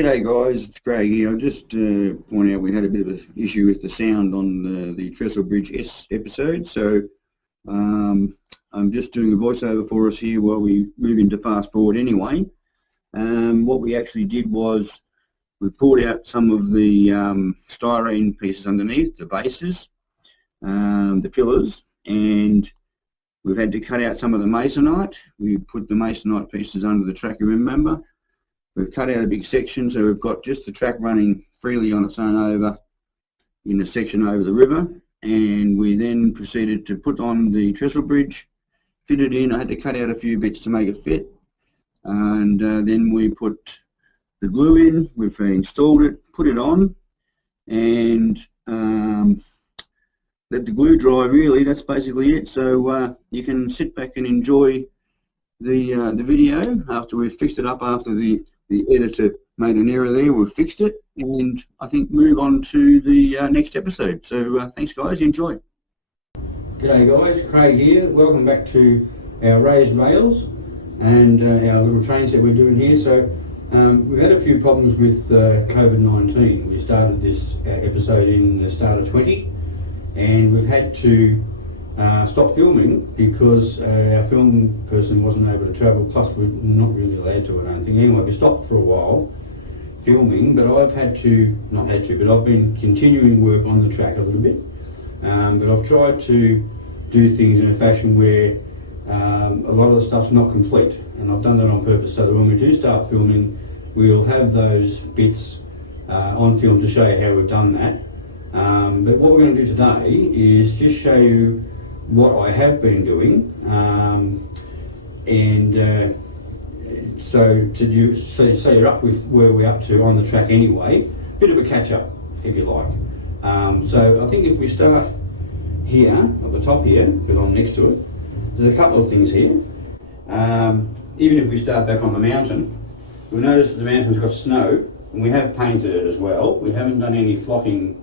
G'day guys, it's Craig here. I'll just point out we had a bit of an issue with the sound on the Trestle Bridge S episode, so I'm just doing a voiceover for us here while we move into fast forward anyway. What we actually did was we pulled out some of the styrene pieces underneath, the bases, the pillars, and we've had to cut out some of the masonite. We put the masonite pieces under the track, you remember. We've cut out a big section, so we've got just the track running freely on its own over in the section over the river, and we then proceeded to put on the trestle bridge, fit it in. I had to cut out a few bits to make it fit, and then we put the glue in. We've installed it, put it on, and let the glue dry. Really, that's basically it. So you can sit back and enjoy the video after we've fixed it up, after the editor made an error there. We've fixed it, and I think move on to the next episode. So thanks guys, enjoy. G'day guys, Craig here. Welcome back to our raised rails and our little trains that we're doing here. So we've had a few problems with COVID-19. We started this episode in the start of 20, and we've had to stop filming because our film person wasn't able to travel, plus we're not really allowed to, I don't think. Anyway, we stopped for a while filming, but I've been continuing work on the track a little bit. But I've tried to do things in a fashion where a lot of the stuff's not complete, and I've done that on purpose so that when we do start filming, we'll have those bits on film to show you how we've done that. But what we're going to do today is just show you what I have been doing, so you're up with where we're up to on the track anyway. Bit of a catch up, if you like. So I think if we start here at the top here, because I'm next to it, there's a couple of things here. Even if we start back on the mountain, we'll notice that the mountain's got snow, and we have painted it as well. We haven't done any flocking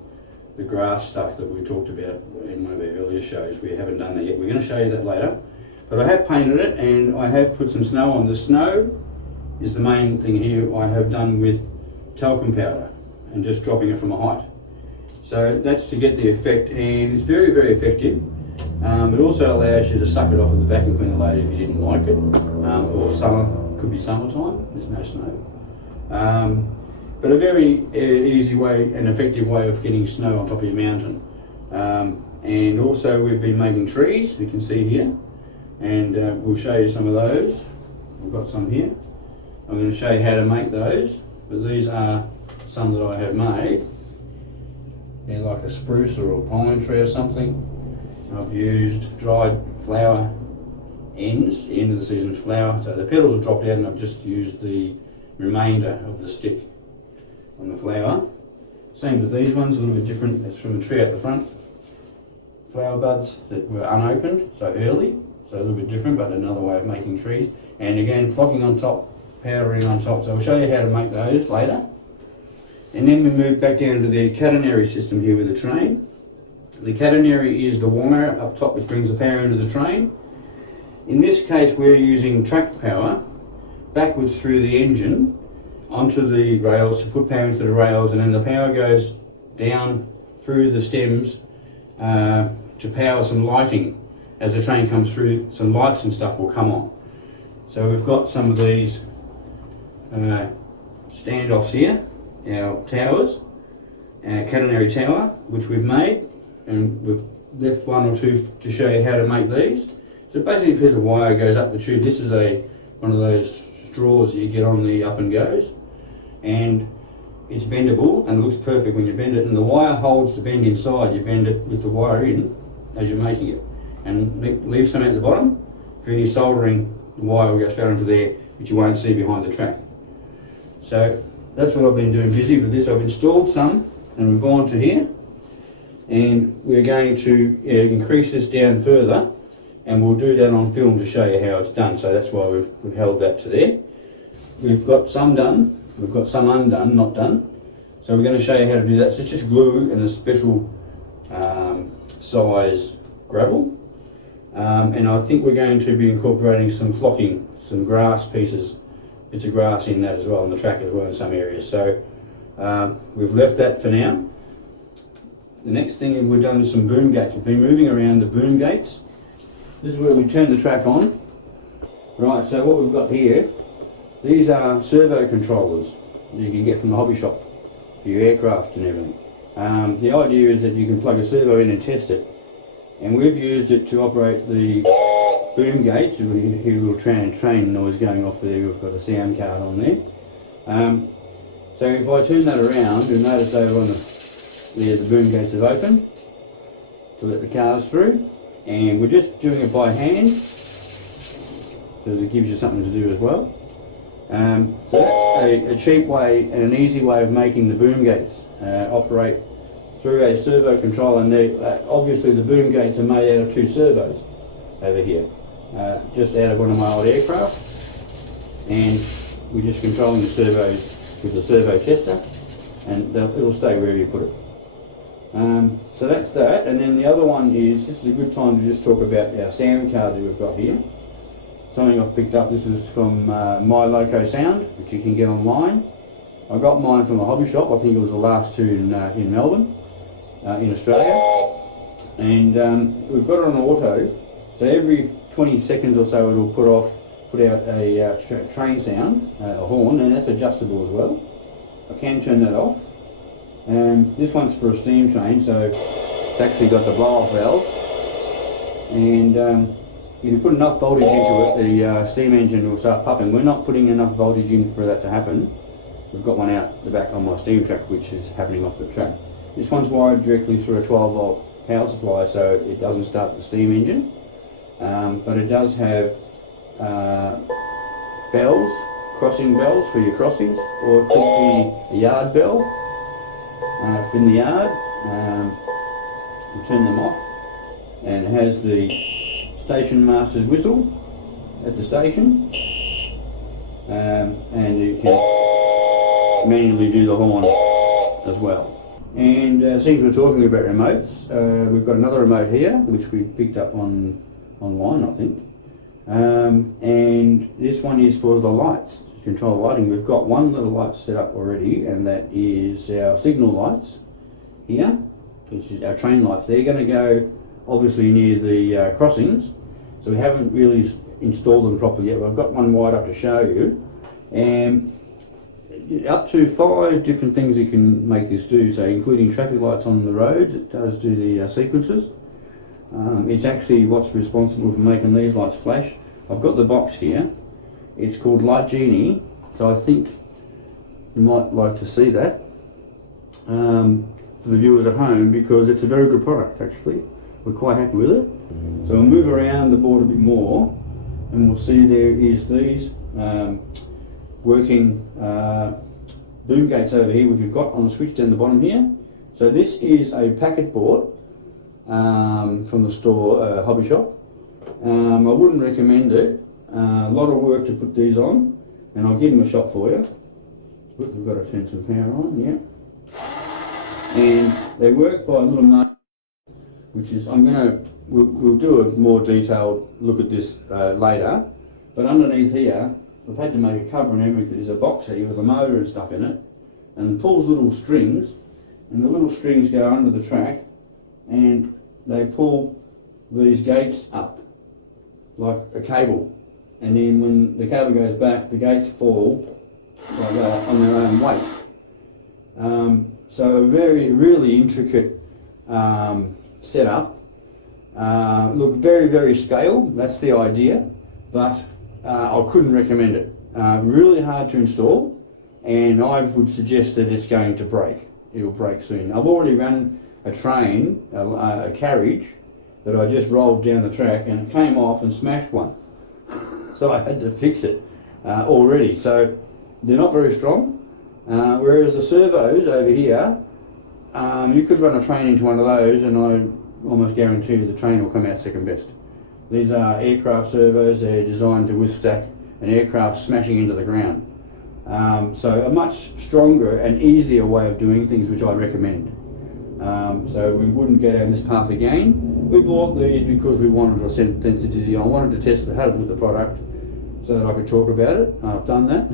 the grass stuff that we talked about in one of our earlier shows. We haven't done that yet. We're going to show you that later. But I have painted it, and I have put some snow on. The snow is the main thing here I have done with talcum powder and just dropping it from a height. So that's to get the effect, and it's very, very effective. It also allows you to suck it off with the vacuum cleaner later if you didn't like it. Or summer, could be summertime, there's no snow. But a very easy way and effective way of getting snow on top of your mountain. And also we've been making trees, you can see here, and we'll show you some of those. We've got some here. I'm going to show you how to make those, but these are some that I have made. They're like a spruce or a pine tree or something. I've used dried flower ends, the end of the season's flower, so the petals have dropped out, and I've just used the remainder of the stick on the flower. Same with these ones, a little bit different. It's from a tree at the front. Flower buds that were unopened, so early, so a little bit different, but another way of making trees. And again, flocking on top, powdering on top. So I'll show you how to make those later. And then we move back down to the catenary system here with the train. The catenary is the wire up top which brings the power into the train. In this case, we're using track power backwards through the engine onto the rails to put power into the rails, and then the power goes down through the stems to power some lighting. As the train comes through, some lights and stuff will come on. So we've got some of these standoffs here, our towers, our catenary tower, which we've made, and we've left one or two to show you how to make these. So basically a piece of wire goes up the tube. This is one of those straws that you get on the up and goes, and it's bendable and looks perfect when you bend it, and the wire holds the bend inside. You bend it with the wire in as you're making it, and leave some at the bottom. For any soldering, the wire will go straight onto there, which you won't see behind the track. So that's what I've been doing, busy with this. I've installed some, and we've gone to here, and we're going to increase this down further, and we'll do that on film to show you how it's done. So that's why we've held that to there. We've got some done, we've got some undone, not done. So we're going to show you how to do that. So it's just glue and a special size gravel. And I think we're going to be incorporating some flocking, some grass pieces bits of grass in that as well, on the track as well in some areas. So we've left that for now. The next thing we've done is some boom gates. We've been moving around the boom gates. This is where we turn the track on. Right, so what we've got here, these are servo controllers that you can get from the hobby shop for your aircraft and everything. The idea is that you can plug a servo in and test it. And we've used it to operate the boom gates. You hear a little train noise going off there. We've got a sound card on there. So if I turn that around, you'll notice over on the boom gates have opened to let the cars through. And we're just doing it by hand, because it gives you something to do as well. So that's a cheap way and an easy way of making the boom gates operate through a servo control. And obviously the boom gates are made out of 2 servos over here, just out of one of my old aircraft. And we're just controlling the servos with the servo tester, and it'll stay wherever you put it. So that's that. And then the other one is, this is a good time to just talk about our sound card that we've got here. Something I've picked up. This is from My Loco Sound, which you can get online. I got mine from a hobby shop. I think it was the last 2 in Melbourne, in Australia. And we've got it on auto, so every 20 seconds or so it'll put out a train sound, a horn, and that's adjustable as well. I can turn that off. This one's for a steam train, so it's actually got the blow-off valve. And if you put enough voltage into it, the steam engine will start puffing. We're not putting enough voltage in for that to happen. We've got one out the back on my steam track, which is happening off the track. This one's wired directly through a 12-volt power supply, so it doesn't start the steam engine. But it does have bells, crossing bells for your crossings, or it could be a yard bell in the yard. We'll turn them off, and it has the station master's whistle at the station, and you can manually do the horn as well. And since we're talking about remotes, we've got another remote here which we picked up online, I think, and this one is for the lights, to control the lighting. We've got one little light set up already, and that is our signal lights here, which is our train lights. They're going to go obviously near the crossings, so we haven't really installed them properly yet, but I've got one wired up to show you. And up to 5 different things you can make this do, so including traffic lights on the roads. It does do the sequences. It's actually what's responsible for making these lights flash. I've got the box here. It's called Light Genie, so I think you might like to see that for the viewers at home, because it's a very good product actually. We're quite happy with it. So we'll move around the board a bit more, and we'll see there is these working boom gates over here, which we've got on the switch down the bottom here. So this is a packet board from the store, hobby shop. I wouldn't recommend it. A lot of work to put these on, and I'll give them a shot for you. We've got to turn some power on, yeah. And they work by a little motor, which is, we'll do a more detailed look at this later. But underneath here, we've had to make a cover and everything. There's a box here with a motor and stuff in it, and it pulls little strings, and the little strings go under the track, and they pull these gates up like a cable, and then when the cable goes back, the gates fall like that on their own weight. So a really intricate setup. Look, very scale, that's the idea, but I couldn't recommend it. Really hard to install, and I would suggest that it's going to break. It'll break soon. I've already run a train, a carriage, that I just rolled down the track, and it came off and smashed one. So I had to fix it already. So they're not very strong. Whereas the servos over here, you could run a train into one of those, and I almost guarantee you the train will come out second best. These are aircraft servos. They're designed to withstand an aircraft smashing into the ground. So a much stronger and easier way of doing things, which I recommend. So we wouldn't go down this path again. We bought these because we wanted authenticity. I wanted to test the health of the product, so that I could talk about it. I've done that.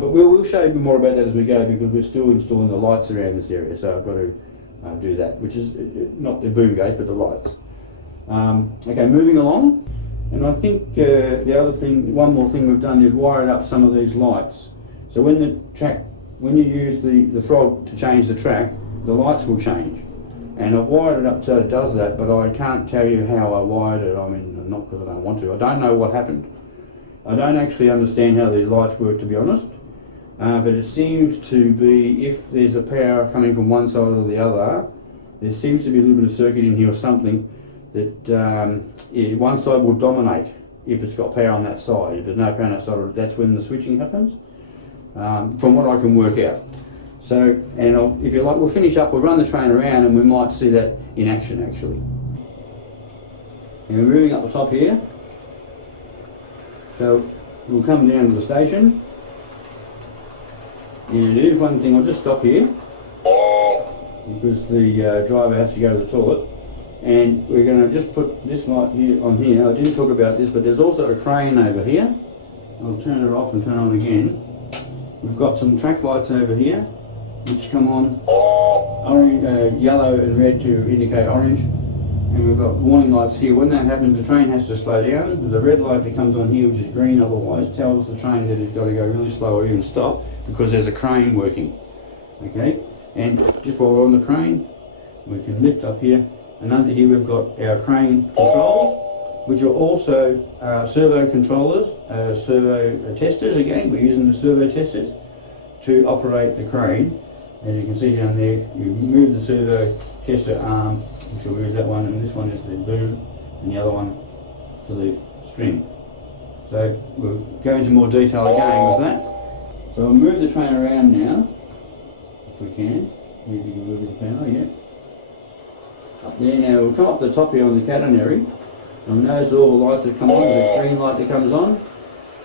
But we'll show you more about that as we go, because we're still installing the lights around this area, so I've got to do that, which is not the boom gates but the lights. Okay, moving along, and I think the other thing, one more thing we've done is wired up some of these lights. So when you use the frog to change the track, the lights will change. And I've wired it up so it does that, but I can't tell you how I wired it. I mean, not because I don't want to. I don't know what happened. I don't actually understand how these lights work, to be honest. But it seems to be, if there's a power coming from one side or the other, there seems to be a little bit of circuit in here or something that one side will dominate if it's got power on that side. If there's no power on that side, that's when the switching happens, from what I can work out. So, and if you like, we'll finish up, we'll run the train around and we might see that in action actually. And we're moving up the top here. So we'll come down to the station. And there's one thing, I'll just stop here because the driver has to go to the toilet. And we're going to just put this light here on here. I didn't talk about this, but there's also a crane over here. I'll turn it off and turn it on again. We've got some track lights over here, which come on orange, yellow and red to indicate orange. And we've got warning lights here. When that happens, the train has to slow down. There's a red light that comes on here, which is green, otherwise tells the train that it's got to go really slow or even stop, because there's a crane working. Okay, and just while we're on the crane, we can lift up here, and under here we've got our crane controls, which are also servo controllers, servo testers. Again, we're using the servo testers to operate the crane. As you can see down there, you move the servo tester arm, which will move that one, and this one is the boom, and the other one to the string. So we'll go into more detail again with that. So we'll move the train around now, if we can. Maybe a little bit of power, yeah. Up there now, we'll come up the top here on the catenary, and notice all the lights that come on. There's a green light that comes on.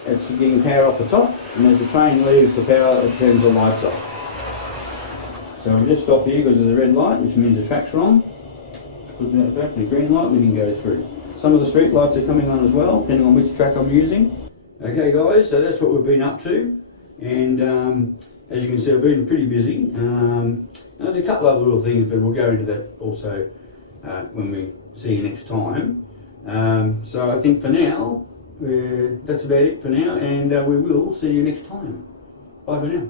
It's getting power off the top, and as the train leaves the power, it turns the lights off. So we'll just stop here because there's a red light, which means the track's wrong. Put that back to the green light, we can go through. Some of the street lights are coming on as well, depending on which track I'm using. Okay guys, so that's what we've been up to. And as you can see, I've been pretty busy. There's a couple of little things, but we'll go into that also when we see you next time. So I think for now, that's about it for now, and we will see you next time. Bye for now.